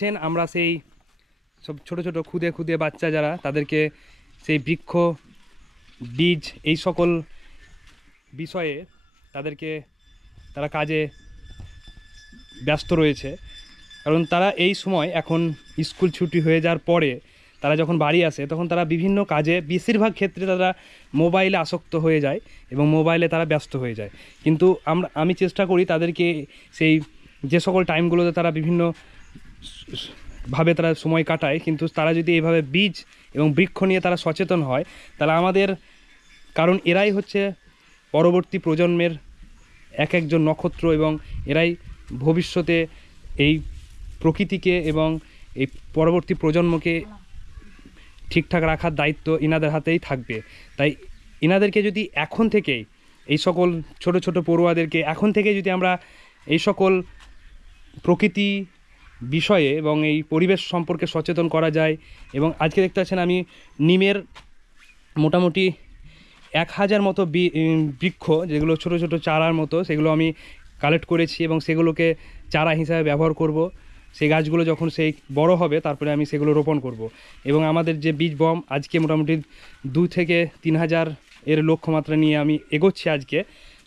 পাচ্ছেন আমরা সেই সব ছোট ছোট খুদে খুদে বাচ্চা যারা তাদেরকে সেই বৃক্ষ বীজ এই সকল বিষয়ে তারা কাজে ব্যস্ত রয়েছে। কারণ তারা এই সময় এখন স্কুল ছুটি হয়ে যাওয়ার পরে তারা যখন বাড়ি আসে তখন তারা বিভিন্ন কাজে বেশিরভাগ ক্ষেত্রে তারা মোবাইলে আসক্ত হয়ে যায় এবং মোবাইলে তারা ব্যস্ত হয়ে যায়। কিন্তু আমি চেষ্টা করি তাদেরকে সেই যে সকল টাইমগুলোতে তারা বিভিন্ন ভাবে তারা সময় কাটায়, কিন্তু তারা যদি এইভাবে বীজ এবং বৃক্ষ নিয়ে তারা সচেতন হয় তাহলে আমাদের, কারণ এরাই হচ্ছে পরবর্তী প্রজন্মের একজন নক্ষত্র এবং এরাই ভবিষ্যতে এই প্রকৃতিকে এবং এই পরবর্তী প্রজন্মকে ঠিকঠাক রাখার দায়িত্ব ইনাদের হাতেই থাকবে। তাই ইনাদেরকে যদি এখন থেকেই এই সকল ছোট ছোট পড়ুয়াদেরকে এখন থেকে যদি আমরা এই সকল প্রকৃতি বিষয়ে এবং এই পরিবেশ সম্পর্কে সচেতন করা যায়। এবং আজকে দেখতে পাচ্ছেন আমি নিমের মোটামুটি 1000 মতো বৃক্ষ, যেগুলো ছোট ছোট চারার মতো, সেগুলো আমি কালেক্ট করেছি এবং সেগুলোকে চারা হিসাবে ব্যবহার করব। সেই গাছগুলো যখন সেই বড় হবে তারপরে আমি সেগুলো রোপণ করব। এবং আমাদের যে বীজ বম আজকে মোটামুটি 2 থেকে 3000 এর লক্ষ্যমাত্রা নিয়ে আমি এগোচ্ছি। আজকে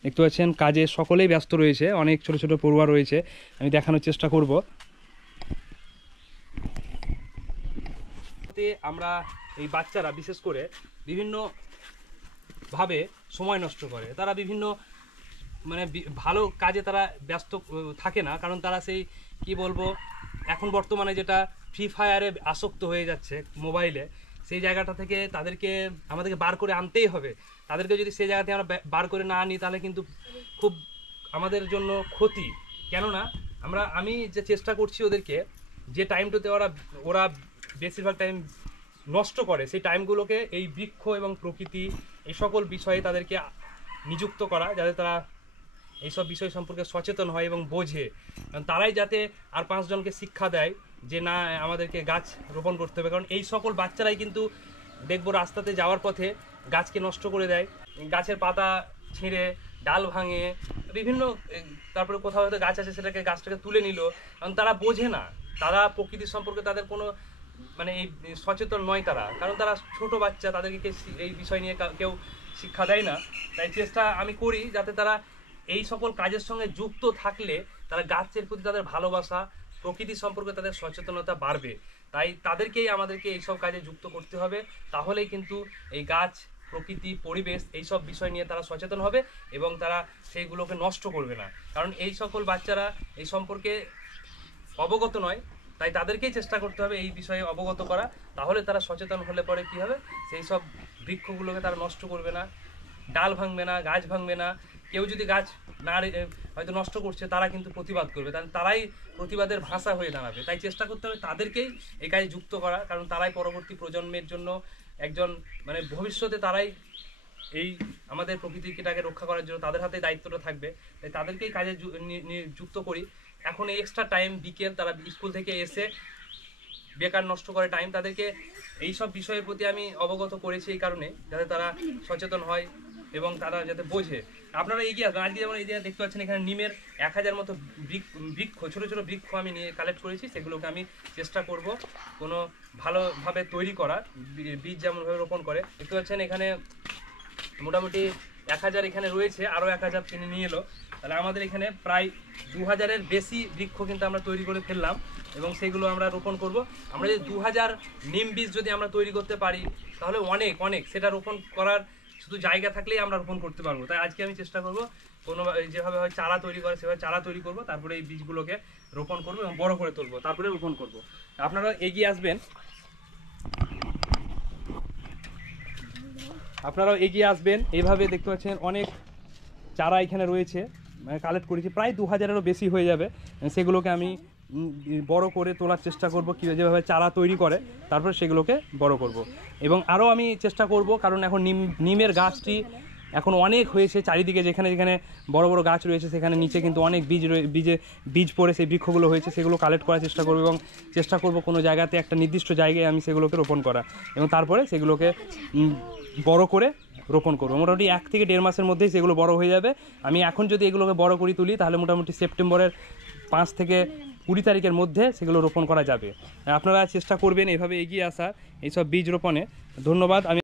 দেখতে পাচ্ছেন কাজে সকলেই ব্যস্ত রয়েছে, অনেক ছোট ছোট পড়ুয়া রয়েছে, আমি দেখানোর চেষ্টা করব। আমরা এই বাচ্চারা বিশেষ করে বিভিন্নভাবে সময় নষ্ট করে, তারা বিভিন্ন মানে ভালো কাজে তারা ব্যস্ত থাকে না, কারণ তারা সেই কি বলবো এখন বর্তমানে যেটা ফ্রি ফায়ারে আসক্ত হয়ে যাচ্ছে মোবাইলে, সেই জায়গাটা থেকে আমাদেরকে বার করে আনতেই হবে। তাদেরকে যদি সেই জায়গাতে আমরা বার করে না আনি তাহলে কিন্তু খুব আমাদের জন্য ক্ষতি। কেননা আমি যে চেষ্টা করছি ওদেরকে যে টাইমটাতে ওরা বেশিরভাগ টাইম নষ্ট করে, সেই টাইমগুলোকে এই বৃক্ষ এবং প্রকৃতি এই সকল বিষয়ে তাদেরকে নিযুক্ত করা, যাতে তারা এইসব বিষয় সম্পর্কে সচেতন হয় এবং বোঝে। তারাই যাতে আর 5 জনকে শিক্ষা দেয় যে না আমাদেরকে গাছ রোপণ করতে হবে। কারণ এই সকল বাচ্চারাই কিন্তু দেখবো রাস্তাতে যাওয়ার পথে গাছকে নষ্ট করে দেয়, গাছের পাতা ছিঁড়ে ডাল ভাঙে বিভিন্ন, তারপরে কোথাও হয়তো গাছ আছে গাছটাকে তুলে নিল, কারণ তারা বোঝে না, তারা প্রকৃতি সম্পর্কে তাদের কোনো মানে এই সচেতন নয় তারা, কারণ তারা ছোট বাচ্চা, তাদেরকে এই বিষয় নিয়ে কেউ শিক্ষা দেয় না। তাই চেষ্টা আমি করি যাতে তারা এই সকল কাজের সঙ্গে যুক্ত থাকলে তারা গাছের প্রতি তাদের ভালোবাসা, প্রকৃতি সম্পর্কে তাদের সচেতনতা বাড়বে। তাই তাদেরকেই আমাদেরকে এইসব কাজে যুক্ত করতে হবে, তাহলেই কিন্তু এই গাছ, প্রকৃতি, পরিবেশ এইসব বিষয় নিয়ে তারা সচেতন হবে এবং তারা সেইগুলোকে নষ্ট করবে না। কারণ এই সকল বাচ্চারা এই সম্পর্কে অবগত নয়, তাই তাদেরকেই চেষ্টা করতে হবে এই বিষয়ে অবগত করা, তাহলে তারা সচেতন হলে পরে কি হবে, সেই সব বৃক্ষগুলোকে তারা নষ্ট করবে না, ডাল ভাঙবে না, গাছ ভাঙবে না। কেউ যদি গাছ না হয়তো নষ্ট করছে তারা কিন্তু প্রতিবাদ করবে, তারাই প্রতিবাদের ভাষা হয়ে দাঁড়াবে। তাই চেষ্টা করতে হবে তাদেরকেই এই কাজে যুক্ত করা, কারণ তারাই পরবর্তী প্রজন্মের জন্য একজন মানে ভবিষ্যতে তারাই এই আমাদের প্রকৃতিটাকে রক্ষা করার জন্য তাদের হাতে দায়িত্বটা থাকবে। তাই তাদেরকেই কাজে যুক্ত করি। এখন এই এক্সট্রা টাইম বিকেল তারা স্কুল থেকে এসে বেকার নষ্ট করে টাইম, তাদেরকে এই সব বিষয়ের প্রতি আমি অবগত করেছি এই কারণে যাতে তারা সচেতন হয় এবং তারা যাতে বোঝে। আপনারা এগিয়ে আসবেন। আজকে যেমন এই যে দেখতে পাচ্ছেন এখানে নিমের 1000 মতো বৃক্ষ, ছোট ছোট বৃক্ষ আমি নিয়ে কালেক্ট করেছি, সেগুলোকে আমি চেষ্টা করব কোনো ভালোভাবে তৈরি করার, বীজ যেমনভাবে রোপণ করে। দেখতে পাচ্ছেন এখানে মোটামুটি 1000 এখানে রয়েছে, আরও 1000 কিনে নিয়ে এলো, তাহলে আমাদের এখানে প্রায় 2000-এর বেশি বৃক্ষ কিন্তু আমরা তৈরি করে ফেললাম এবং সেগুলো আমরা রোপণ করব। আমরা যদি 2000 নিম বীজ যদি আমরা তৈরি করতে পারি তাহলে অনেক সেটা রোপণ করার শুধু জায়গা থাকলেই আমরা রোপণ করতে পারবো। তাই আজকে আমি চেষ্টা করব কোনো যেভাবে হয় চারা তৈরি করে সেভাবে চারা তৈরি করব, তারপরে এই বীজগুলোকে রোপণ করব এবং বড় করে তুলবো, তারপরে রোপণ করব। আপনারা এগিয়ে আসবেন, আপনারাও এগিয়ে আসবেন। এইভাবে দেখতে পাচ্ছেন অনেক চারা এখানে রয়েছে, কালেক্ট করেছি, প্রায় 2000-এরও বেশি হয়ে যাবে। সেগুলোকে আমি বড় করে তোলার চেষ্টা করব, কী যেভাবে চারা তৈরি করে তারপরে সেগুলোকে বড় করব। এবং আরও আমি চেষ্টা করব, কারণ এখন নিমের গাছটি এখন অনেক হয়েছে চারিদিকে, যেখানে যেখানে বড় বড় গাছ রয়েছে সেখানে নিচে কিন্তু অনেক বীজ পড়ে সেই বৃক্ষগুলো হয়েছে, সেগুলো কালেক্ট করার চেষ্টা করব এবং চেষ্টা করব কোনো জায়গাতে একটা নির্দিষ্ট জায়গায় আমি সেগুলোকে রোপণ করা এবং তারপরে সেগুলোকে বড় করে রোপণ করবো। মোটামুটি 1 থেকে 1.5 মাসের মধ্যেই সেগুলো বড় হয়ে যাবে। আমি এখন যদি এগুলোকে বড় করে তুলি তাহলে মোটামুটি সেপ্টেম্বরের 5 থেকে 20 তারিখের মধ্যে সেগুলো রোপণ করা যাবে। আপনারা চেষ্টা করবেন এভাবে এগিয়ে আসার এইসব বীজ রোপণে। ধন্যবাদ। আমি